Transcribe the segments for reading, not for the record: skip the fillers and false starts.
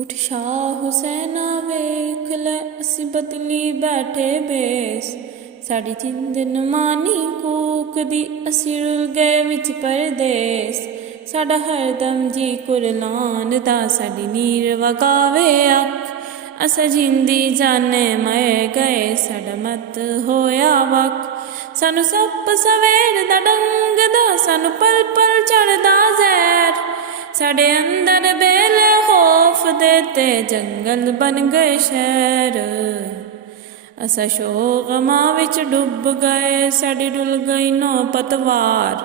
उठ शाह हुसैना वेख लै असी बदली बैठे बेस साड़ी जिंद नमानी कूकदी असी रुल गए विच परदेस साडा हरदम जी कुरलान दा साडी नीर वगावे अख असा जिंदी जाने मर गए साडा मत होया वक सानू सप सवेर दा डंग दा सानू पल पल चढ़दा जहर साडे अंदर बेले खौफ देते जंगल बन गए शहर असा शोक गमां विच डुब गए साडी डुल गई नौ पतवार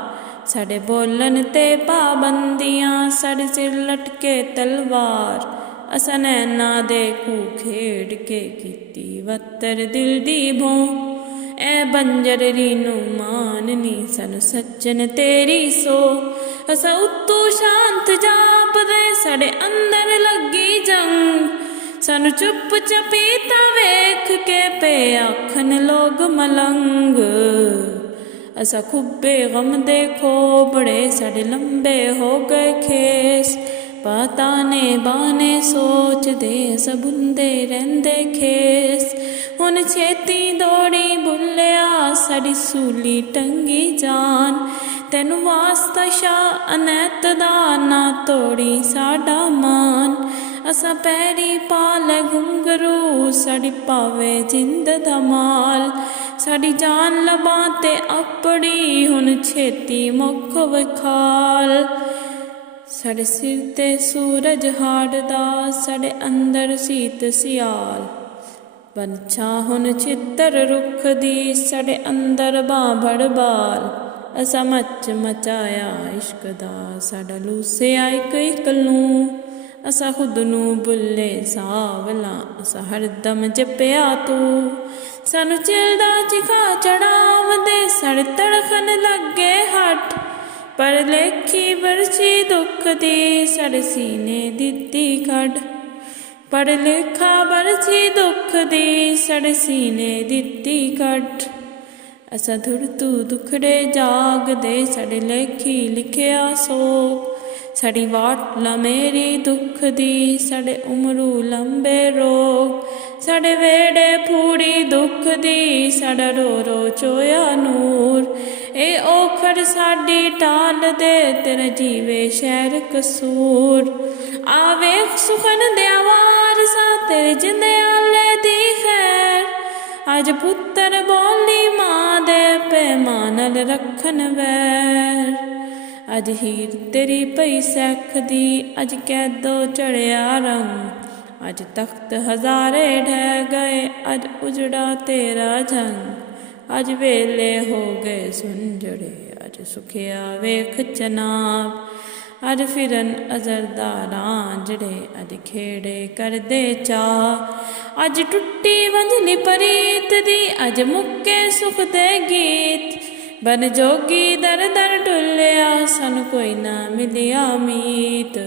साडे बोलन ते पाबंदियां साडे सिर लटके तलवार असा नैना दे कू खेड़ के कीती वत्तर दिल दी भों ए बंजर रीनू माननी सानू सज्जन तेरी सो असा उत्तू शांत जापदे साडे अंदर लगी जंग सानू चुप चपीता वेख के पे आखन लोग मलंग असा खुब्बे गम दे खोबड़े साडे लंबे हो गए खेस पाताने बाने सोचदे असा बुंदे रहिंदे खेस हुण छेती दौड़ी भुल्लिया साडी सूली टंगी जान तैनू वास्ता शाह अनैत दा ना तोड़ी साडा मान असा पैरी पाले घुंघरू साडी पावे जिंद दा माल साडी जान लबां ते अपनी हुण छेती मुख विखाल साडे सिर ते सूरज हाड़दा साडे अंदर सीत सियाल बनछा हुण चित्तर रुख दी साडे अंदर बांभड़ बाल असा मच मचाया इश्क दा साडा लूसिया इक इक लूं असा खुद नू बुल्ले सावला असा हरदम जपिया तू सानू चिलदा चिखा चढ़ावदे साडे तड़खन लगे हट पर लेखी बरछी दुख दी साडे सीने दित्ती कढ पर लेखा बरछी दुख दी साडे सीने दित्ती कढ असा धुरतू दुखड़े जागदे साडे लेखी लिखिया सोक साडी वाटला मेरी दुख दी साडे उमरू लंबे रोग साडे वेड़े फूड़ी दुख दी साडा रो रो चोया नूर ए ओखड़ साडी टाल दे तेरा जीवे शहर कसूर आवे सुखन दे आवार सा तेरे जिंदे आले दी खैर अज पुत्तर बोली मां दे पैमानल रखन वैर अज हीर तेरी पई सैख दी अज कैदो चढ़िया रंग अज तख्त हजारे ढह गए अज उजड़ा तेरा जंग अज वेले हो गए सुंजड़े अज सुखिया वेख चनाब अज फिरन अजरदारां जड़े अज खेड़े कर दे चाह अज टुट्टी वंजली परीत दी अज मुक्के सुख दे गीत बन जोगी दर दर डुलिया सन कोई ना मिलिया मीत।